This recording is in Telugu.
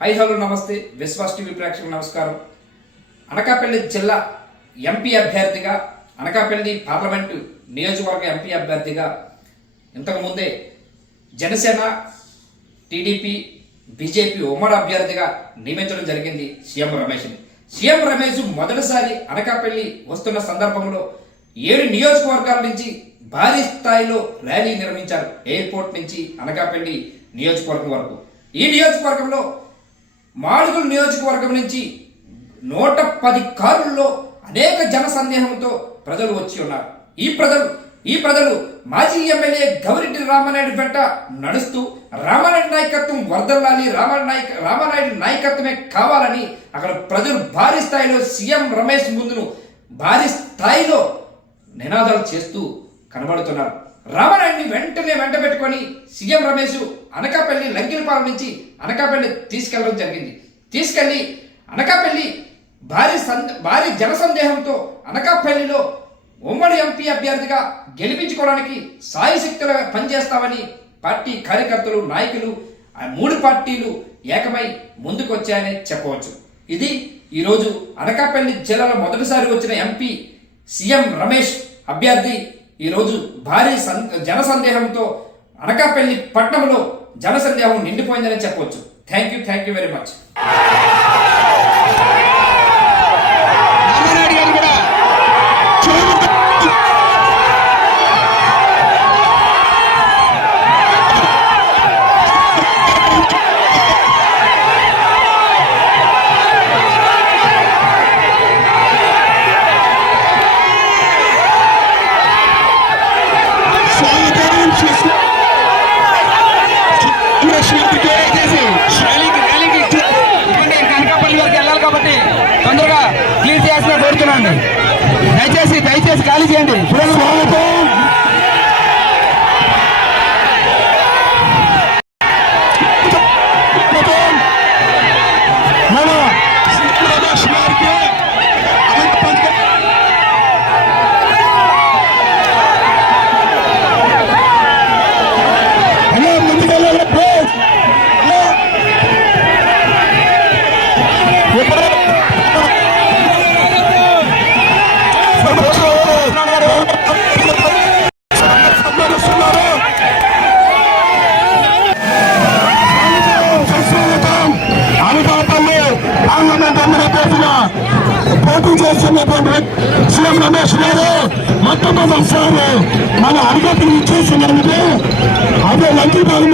హై హలో నమస్తే విశ్వాస్ టీవీ ప్రేక్షకులకు నమస్కారం. అనకాపల్లి జిల్లా ఎంపీ అభ్యర్థిగా, అనకాపల్లి పార్లమెంటు నియోజకవర్గ ఎంపీ అభ్యర్థిగా ఇంతకు ముందే జనసేన, టీడీపీ, బీజేపీ ఉమ్మడి అభ్యర్థిగా నియమించడం జరిగింది సీఎం రమేష్ని. సీఎం రమేష్ మొదటిసారి అనకాపల్లి వస్తున్న సందర్భంలో 7 నియోజకవర్గాల నుంచి భారీ స్థాయిలో ర్యాలీ నిర్వహించారు. ఎయిర్పోర్ట్ నుంచి అనకాపల్లి నియోజకవర్గం వరకు. ఈ నియోజకవర్గంలో మాడుగుల నియోజకవర్గం నుంచి 110 కారుల్లో అనేక జన సందేహంతో ప్రజలు వచ్చి ఉన్నారు. ఈ ప్రజలు మాజీ ఎమ్మెల్యే గౌరెడ్డి రామానాయుడు వెంట నడుస్తూ రామానాయుడు నాయకత్వం వర్దల్లాలి, రామానాయుడు నాయకత్వమే కావాలని అక్కడ ప్రజలు భారీ స్థాయిలో సీఎం రమేష్ ముందును భారీ స్థాయిలో నినాదాలు చేస్తూ కనబడుతున్నారు. రామానాయుడిని వెంట పెట్టుకొని సీఎం రమేష్ అనకాపల్లి లంకిలపాలెం నుంచి అనకాపల్లి తీసుకెళ్లడం జరిగింది. తీసుకెళ్లి అనకాపల్లి భారీ జన సందేహంతో అనకాపల్లిలో ఉమ్మడి ఎంపీ అభ్యర్థిగా గెలిపించుకోవడానికి సాయశక్తులు పనిచేస్తామని పార్టీ కార్యకర్తలు, నాయకులు, 3 పార్టీలు ఏకమై ముందుకొచ్చాయని చెప్పవచ్చు. ఇది ఈరోజు అనకాపల్లి జిల్లాలో మొదటిసారి వచ్చిన ఎంపీ సీఎం రమేష్ అభ్యర్థి ఈరోజు భారీ జన సందేహంతో అనకాపల్లి పట్టణంలో జన సందేహం నిండిపోయిందని చెప్పవచ్చు. Thank you very much. Anakapalli వరకు వెళ్ళాలి కాబట్టి తొందరగా క్లీన్ చేయాల్సిన కోరుతున్నాను. దయచేసి ఖాళీ చేయండి. పోటీ చేస్తున్నటువంటి సీఎం రమేష్ గారు మొట్టమొదటిసారి మన అధికారులు ఇచ్చేసినందుకు అదే లంకిపాలెం